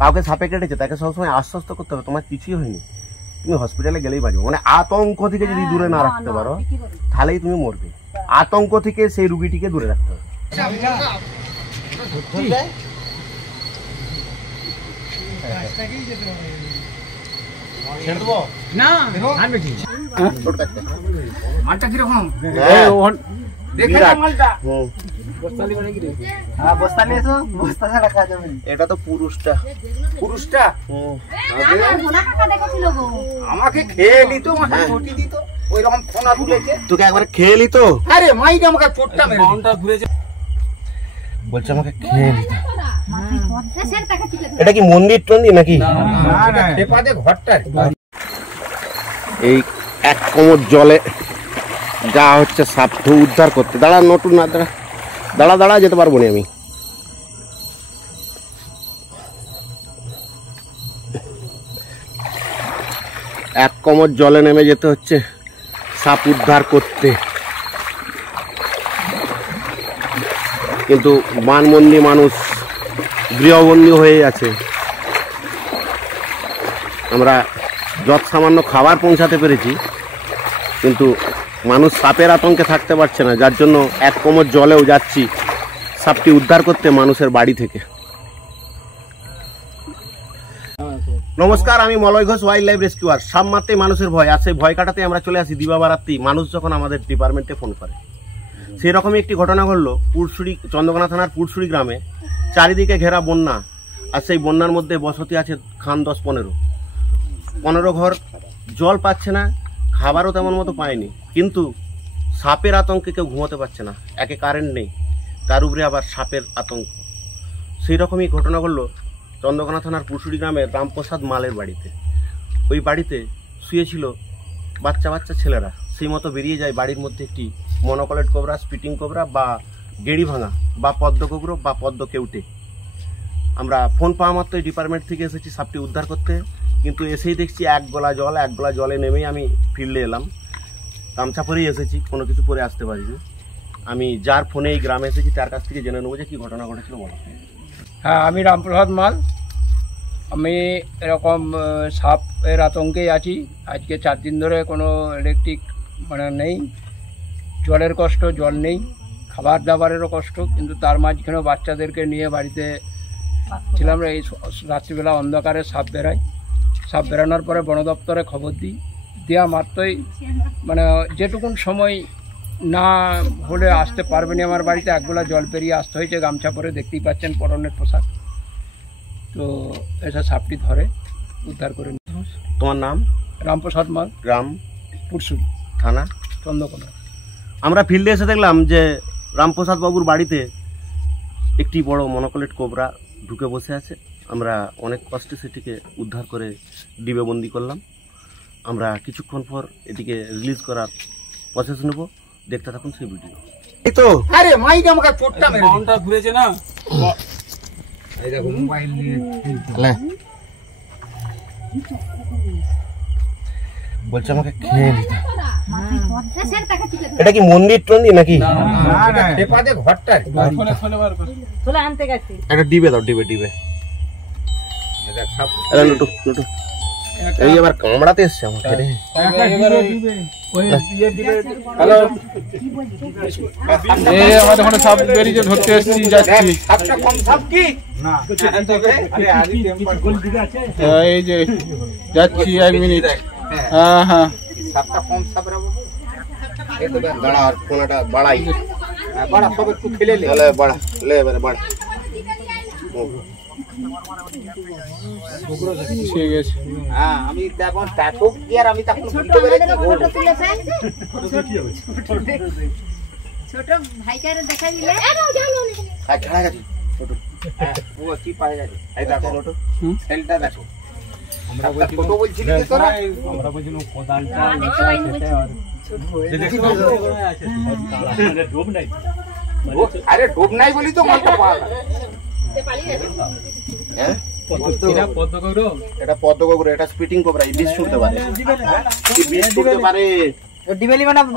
কাউকে সাপে কেটেছে তাকে সবসময় আশ্বস্ত করতে হবে তোমার কিছুই হয়নি, তুমি হসপিটালে গেলেই বাঁচবে। মানে আতঙ্ক থেকে যদি দূরে না রাখতে পারো তাহলেই তুমি মরবে। আতঙ্ক থেকে সেই রুগীটিকে দূরে রাখতে হবে। এটা তো পুরুষটা আমাকে খেয়ে নিত, ছুটি দিত, ওই রকম ফোনা তুলেছে, তোকে একবারে খেয়ে নিত। আরে মাইকে আমাকে চোটটা মেরে ঘুরেছে, বলছে আমাকে খেয়ে নিত। এটা কি মন্দির টন্দির নাকি? এই এক কোমর জলে যা হচ্ছে সাপ উদ্ধার করতে। দাঁড়া নতুন না, দাঁড়া যেতে পারবো না আমি। এক কোমর জলে নেমে যেতে হচ্ছে সাপ উদ্ধার করতে। কিন্তু বানবন্দি মানুষ গৃহবন্দী হয়ে আছে। আমরা যত সামান্য খাবার পৌঁছাতে পেরেছি, কিন্তু মানুষ সাপের আতঙ্কে থাকতে পারছে না, যার জন্য এক কোমর জলেও যাচ্ছি সাপটি উদ্ধার করতে মানুষের বাড়ি থেকে। নমস্কার, আমি Malay Ghosh, wild life rescuer. সাপ মারতে মানুষের ভয়, আর সেই ভয় কাটাতে আমরা চলে আসি দিবাবারাত্রি মানুষ যখন আমাদের ডিপার্টমেন্টে ফোন করে। সেই রকমই একটি ঘটনা ঘটলো পুরসুরি, চন্দ্রকোনা থানার পুরসুরি গ্রামে। চারিদিকে ঘেরা বন্যা, আর সেই বন্যার মধ্যে বসতি আছে খান 10-15 ঘর। জল পাচ্ছে না, খাবারও তেমন মতো পায়নি, কিন্তু সাপের আতঙ্কে কেউ ঘুমোতে পারছে না। একে কারেন্ট নেই, তার উপরে আবার সাপের আতঙ্ক। সেই রকমই ঘটনা ঘটলো চন্দ্রকোনা থানার পুরসুরি গ্রামের রামপ্রসাদ মালের বাড়িতে। ওই বাড়িতে শুয়েছিল বাচ্চা ছেলেরা। সেই মতো বেরিয়ে যায় বাড়ির মধ্যে একটি মনোকলেট কোবরা, স্পিটিং কোবরা বা গেড়ি ভাঙা বা পদ্ম কোবরা বা পদ্ম কেউটে। আমরা ফোন পাওয়া মাত্রই ডিপার্টমেন্ট থেকে এসেছি সাপটি উদ্ধার করতে, কিন্তু এসেই দেখছি এক গলা জলে নেমেই আমি ফিল্ডে এলাম। গামছা পরেই এসেছি, কোনো কিছু পরে আসতে পারিনি। আমি যার ফোনে এই গ্রামে এসেছি তার কাছ থেকে জেনে নেবো যে কী ঘটনা ঘটেছিল বলো। হ্যাঁ, আমি রামপ্রসাদ মাল। আমি এরকম সাপের আতঙ্কেই আছি। আজকে 4 দিন ধরে কোনো ইলেকট্রিক নেই, জলের কষ্ট, জল নেই, খাবার দাবারেরও কষ্ট। কিন্তু তার মাঝখানেও বাচ্চাদেরকে নিয়ে বাড়িতে ছিলাম। এই রাত্রিবেলা অন্ধকারে সাপ বেরায়। সাপ বেরানোর পরে বন দপ্তরে খবর দেওয়া মাত্রই যেটুকুন সময় না হলে আসতে পারবেনি আমার বাড়িতে, একবেলা জল পেরিয়ে আসতে হয়েছে। গামছা পরে, দেখতেই পাচ্ছেন পরনের পোশাক। তো এসে সাপটি ধরে উদ্ধার করে। তোমার নাম? রামপ্রসাদ মাল, গ্রাম পুরসুরি, থানা চন্দ্রকোনা। আমরা ফিল্ডে এসে দেখলাম যে রামপ্রসাদ বাবুর বাড়িতে একটি বড় মনোকলেট কোবরা ঢুকে বসে আছে। আমরা অনেক কষ্টে সেটিকে উদ্ধার করে ডিবে বন্দি করলাম। আমরা কিছুক্ষণ পর এটিকে রিলিজ করার প্রসেস নেব, দেখতে থাকুন সেই ভিডিও। এই তো আরে মাইকে আমাকে চোটটা মেরে ঘুরেছে না, এই দেখো মোবাইল নিয়ে বলছে আমাকে খেয়ে নিত। এটা কি মন্দির টন্দির নাকি? একটা ডিবে দাও, ডিবে। এই আবার কামড়াতে এসছে আমাকে। আমাদের সাপ বেরিয়ে ধরতে এসছি, যাচ্ছি। এই যে যাচ্ছি, 1 মিনিট। হ্যাঁ, দাঁড়া, আর ফোনটা বাড়াই, বাড়া সব একটু খেলে বাড়া, এবারে বাড়া। ঠিক আছে। হ্যাঁ, আমি দেখুন টাটক কি আর আমি তখন বুঝতে পেরেছি ফটো তুলেছেন। ছোট ভাইটারে দেখা দিলে খেলা গেছে ছোট। ও কি পায় যাবে, এই দেখো ছোট সেলটা দেখো। আমরা ছোট বলছিলি যে তোরা, আমরা বলছিলাম কোদালটা আরে ডোব নাই বলি তো মালটা পাওয়া যায়। এটা পদ্ম কোবরা, এটা স্পিটিং কোবরা। এই বিষ ছুটতে পারে,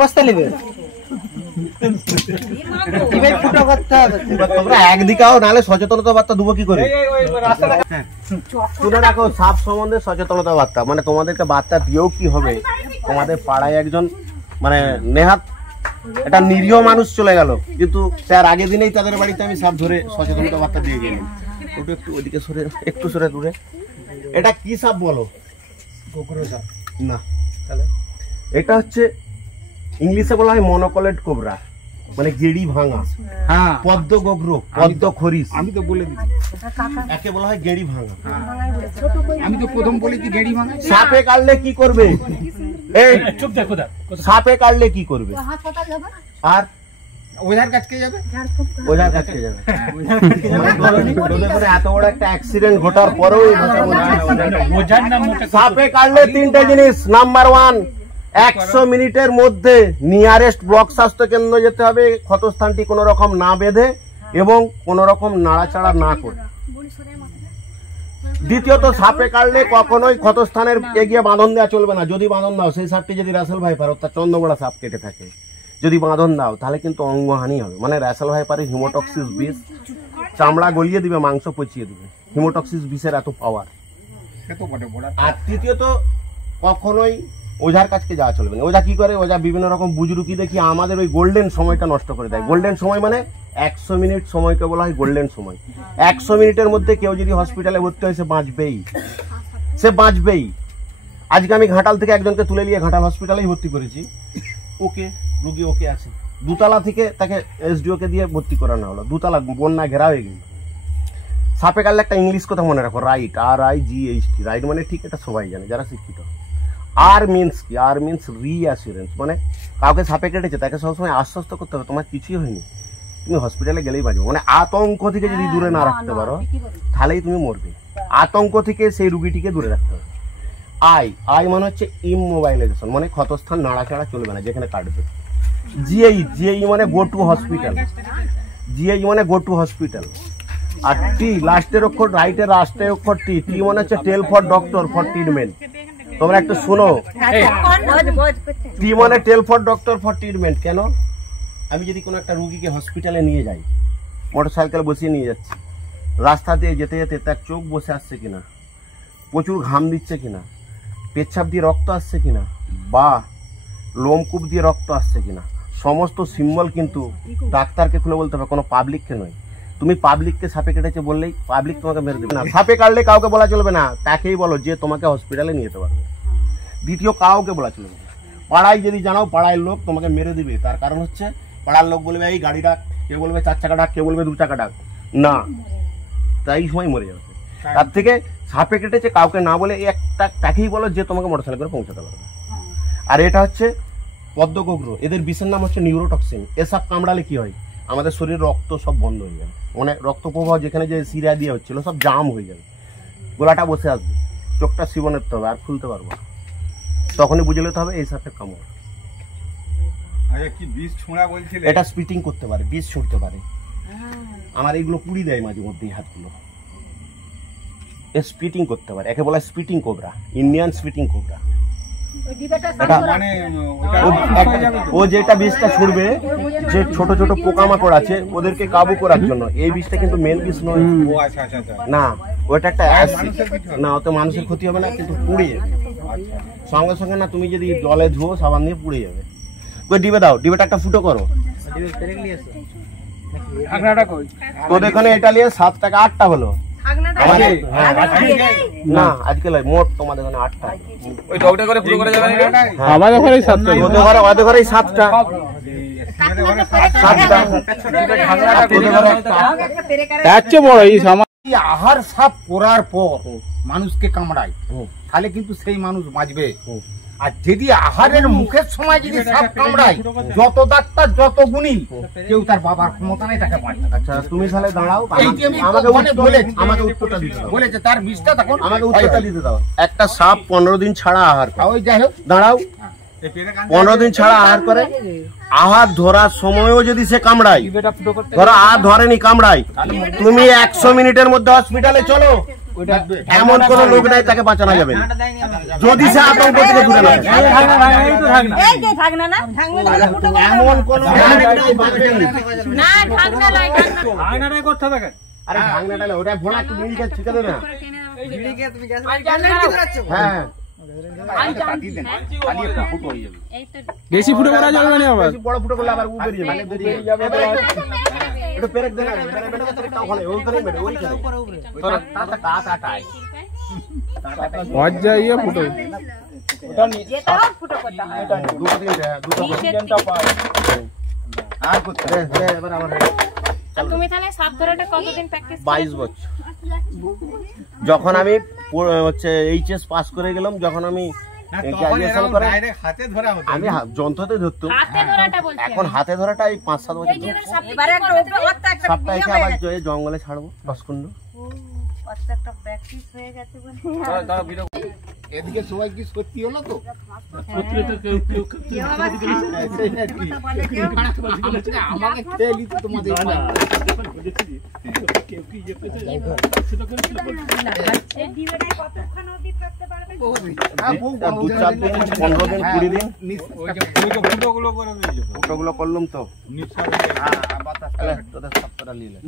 বস্তা নেবে। তোমরা একদিকে আও, নাহলে সচেতনতা বার্তা দেবো কি করে? শুনে রাখো, সাপ সম্বন্ধে সচেতনতা বার্তা, মানে তোমাদেরকে বার্তা দিয়েও কি হবে, তোমাদের পাড়ায় একজন মানে নেহাত একটা নিরীহ মানুষ চলে গেল, কিন্তু তার আগের দিনেই তাদের বাড়িতে আমি সাপ ধরে সচেতনতা বার্তা দিয়ে গেলাম। ওটা একটু ওইদিকে সরে, একটু সরে দূরে। এটা কি সাপ বলো? না, এটা হচ্ছে ইংলিশে বলা হয় মনোকলেট কোবরা, মানে গেড়ি ভাঙা। হ্যাঁ, পদ্ম গোগ্র, পদ্ম খরিস, আমি তো বলে দিচ্ছি, একে বলা হয় গেড়ি ভাঙা। আমি তো প্রথম বলেছি গেড়ি ভাঙা। সাপে কাটলে কি করবে? এই চুপ দেখো, সাপে কাটলে কি করবে? আর ওঝার কাছকে যাবে, ওঝার কাছে যাবে। এত বড় একটা অ্যাক্সিডেন্ট ঘটার পরেও সাপে কাটলে তিনটে জিনিস। নাম্বার 1, 100 মিনিটের মধ্যে নিয়ারেস্ট ব্লক স্বাস্থ্য কেন্দ্র যেতে হবে, ক্ষতস্থানটি কোনো রকম না বেঁধে এবং কোনো রকম নাড়াচাড়া না করে। দ্বিতীয়ত, সাপে কাটলে কখনোই ক্ষতস্থানের এগিয়ে বাঁধন দেওয়া চলবে না। যদি বাঁধন দাও, সেই সাপটি যদি রাসেল ভাইপার অর্থাৎ চন্দ্রবড়া সাপ কেটে থাকে, যদি বাঁধন দাও তাহলে কিন্তু অঙ্গহানি হবে। মানে রাসেল ভাইপারের হিমোটক্সিস বিষ চামড়া গলিয়ে দিবে, মাংস পচিয়ে দিবে। হিমোটক্সিস বিষের এত পাওয়ার। আর তৃতীয়ত, কখনোই ওঝার কাছকে যাওয়া চলবে না। ওঝা কি করে? ওঝা বিভিন্ন রকম বুজরুকি দেখি আমাদের ওই গোল্ডেন সময়টা নষ্ট করে দেয়। গোল্ডেন সময় মানে 100 মিনিট সময়কে বলা হয় গোল্ডেন সময়। 100 মিনিটের মধ্যে কেউ যদি হসপিটালে ভর্তি হয়, সে বাঁচবেই, সে বাঁচবেই। আজকে আমি ঘাটাল থেকে একজনকে তুলে নিয়ে ঘাটাল হসপিটালেই ভর্তি করেছি। ওকে, রুগী ওকে আছে। দুতলা থেকে তাকে এসডিও কে দিয়ে ভর্তি করানো হলো। দুতলা বন্যা ঘেরা হয়ে গেল। সাপে কাটলে একটা ইংলিশ কথা মনে রাখো, রাইট, RIGHT। রাইট মানে ঠিক, এটা সবাই জানে যারা শিক্ষিত। আর মিনস কি? আর মিনস রিঅ্যাসুরেন্স, মানে কাউকে সাপে কেটেছে তাকে সবসময় আশ্বস্ত করতে হবে তোমার কিছুই হয়নি, তুমি হসপিটালে গেলেই বাঁচবে। মানে আতঙ্ক থেকে যদি দূরে না রাখতে পারো, তাহলেই তুমি মরবে। আতঙ্ক থেকে সেই রুগীটিকে দূরে রাখতে হবে। আই মানে হচ্ছে ইমোবাইলাইজেশন, মানে ক্ষতস্থান নাড়াচাড়া চলবে না যেখানে কাটবে। জিআই মানে গো টু হসপিটাল। জিআই মানে গো টু হসপিটাল। আর টি, লাস্টের অক্ষর, রাইটের লাস্টের অক্ষর টি মানে হচ্ছে টেল ফর ডক্টর ফর ট্রিটমেন্ট। তোমরা একটু শোনো, টি মানে টেল ফর ডক্টর ফর ট্রিটমেন্ট। কেন? আমি যদি কোনো একটা রুগীকে হসপিটালে নিয়ে যাই, মোটরসাইকেল বসিয়ে নিয়ে যাচ্ছি, রাস্তা দিয়ে যেতে যেতে তার চোখ বসে আসছে কিনা, প্রচুর ঘাম দিচ্ছে কিনা, পেচ্ছাপ দিয়ে রক্ত আসছে কিনা, বা লোমকূপ দিয়ে রক্ত আসছে কিনা, সমস্ত সিম্বল কিন্তু ডাক্তারকে খুলে বলতে হবে, কোনো পাবলিককে নয়। তুমি পাবলিককে সাপে কেটেছে বললেই পাবলিক তোমাকে মেরে দেবে না। সাপে কাটলে কাউকে বলা চলবে না, তাকেই বলো যে তোমাকে হসপিটালে নিয়ে যেতে পারবে। দ্বিতীয়, কাউকে বলা চলবে না। পাড়ায় যদি জানাও, পাড়ায় লোক তোমাকে মেরে দিবে। তার কারণ হচ্ছে পাড়ার লোক বলবে এই গাড়ি ডাক, কে বলবে 4 চাকা ডাক, কে বলবে 2 চাকা ডাক, না, তাই সময় মরে যাবে। তার থেকে সাপে কেটেছে কাউকে না বলে একটা তাকেই বলো যে তোমাকে মোটরসাইকেল করে পৌঁছাতে পারবে। আর এটা হচ্ছে পদ্মগোগ্র, এদের বিষের নাম হচ্ছে নিউরোটক্সিন। এসব কামড়ালে কি হয়? আমাদের শরীরে রক্ত সব বন্ধ হয়ে যাবে, মানে রক্ত প্রবাহ যেখানে যে সিরা দিয়ে হচ্ছিল সব জাম হয়ে যাবে, গলাটা বসে আসবে, চোখটা শিবনের হবে, আর খুলতে পারবো না। তখনই বুঝে নিতে হবে এই সাপের কামড়। এটা স্পিটিং করতে পারে, বিষ ছুটতে পারে। আমার এইগুলো পুড়ি দেয় মাঝে মধ্যে, এই হাতগুলো স্পিটিং করতে পারে। একে বলা spitting cobra, Indian spitting cobra. ও যেটা বিষটা ছুড়বে, যে ছোট ছোট পোকামাকড় আছে ওদেরকে কাবু করার জন্য, এই বিষটা কিন্তু মেন বিষ নয়। না, ওটা একটা না, ওতে মানুষের ক্ষতি হবে না, কিন্তু পুড়ে যাবে সঙ্গে সঙ্গে। না, তুমি যদি জলে ধুও, সাবান দিয়ে পুড়ে যাবে। ডিবে দাও, ডিবেটা একটা ফুটো করো। তোদের এখানে এটা নিয়ে 7 টাকা 8টা হলো। না, আজকে মোট তোমাদের এখানে 8টা। ওই টকটা করে পুরো করে যাবে না? আমাদের ঘরে 7টা, ওদের ঘরে, ওদের ঘরে 7টা। 7টা বড় এই আহার সাপ করার পর মানুষকে কামড়ায়, তাহলে কিন্তু সেই মানুষ বাঁচবে। আর যদি আহারের মুখের সময় যদি সাপ কামড়ায়, যত ডাক্তার যত গুণী, কেউ তার বাবার ক্ষমতা নেই তাকে বাঁচাতে। আচ্ছা, তুমি তাহলে দাঁড়াও, আমাকে উত্তরটা দিতে দাও। বলেছে তার বিষটা তখন আমাকে উত্তরটা দিতে দাও। একটা সাপ 15 দিন ছাড়া আহার করে, ওই যাই হোক, দাঁড়াও, 15 দিন ছাড়া আহার করে, আহার ধরার সময়ও যদি সে কামড়ায়, ধরো আহার ধরেনি, কামড়ায়, তুমি 100 মিনিটের মধ্যে হসপিটালে চলো, ওইটা এমন কোন লোক নাই তাকে বাঁচানো যাবে না যদি সে আতঙ্ক থেকে দূরে না থাকে। এই যে থাকনা না থাকনা এমন কোন না থাকনা লয় আয়নাটাই করতে থাকে। আরে ভাঙনাটা না, ওটা ভোলা একটু মিনিকে ছিটা দেবে না। হ্যাঁ বেশি ফুটে করা যাবে না আবার। বেশি বড় ফুটো করলে আবার উ বেরিয়ে যাবে। এবারে একটু পেরেক দে না, বেটা তোর তাও ভালো ওখানে বেটা ওইখানে তোর তাতা কাটাই মজা ইয়ে ফুটে। ওটা যেটা হোক ফুটো করতে হয় দুটো তিনটা অক্সিজেনটা পায়। আর করতে দে এবার আমার আর তুমি তাহলে সাপ ধরাটা কতদিন প্র্যাকটিস 22 বছর। যখন আমি হচ্ছে এইচএস পাস করে গেলাম, যখন আমি গ্র্যাজুয়েশন করে হাতে ধরা হতো। আমি যন্ত্রতে ধরতাম। হাতে ধরাটা বলছি এখন হাতে ধরাটা এই 5-7 বছর ধরে। এবারে একটা ওটা একটা সপ্তাহে আবার জঙ্গলে ছাড়বো 10 কুন্ড। একটা প্র্যাকটিস হয়ে গেছে বলে এদিকে সবাই কি সত্যি হলো তো? আমাকে খেয়ে নিতে তোমাদের আর 2-4 দিন 15 দিন 20 দিন ফুটোগুলো করলাম তো তোদের সপ্তাহটা নিলে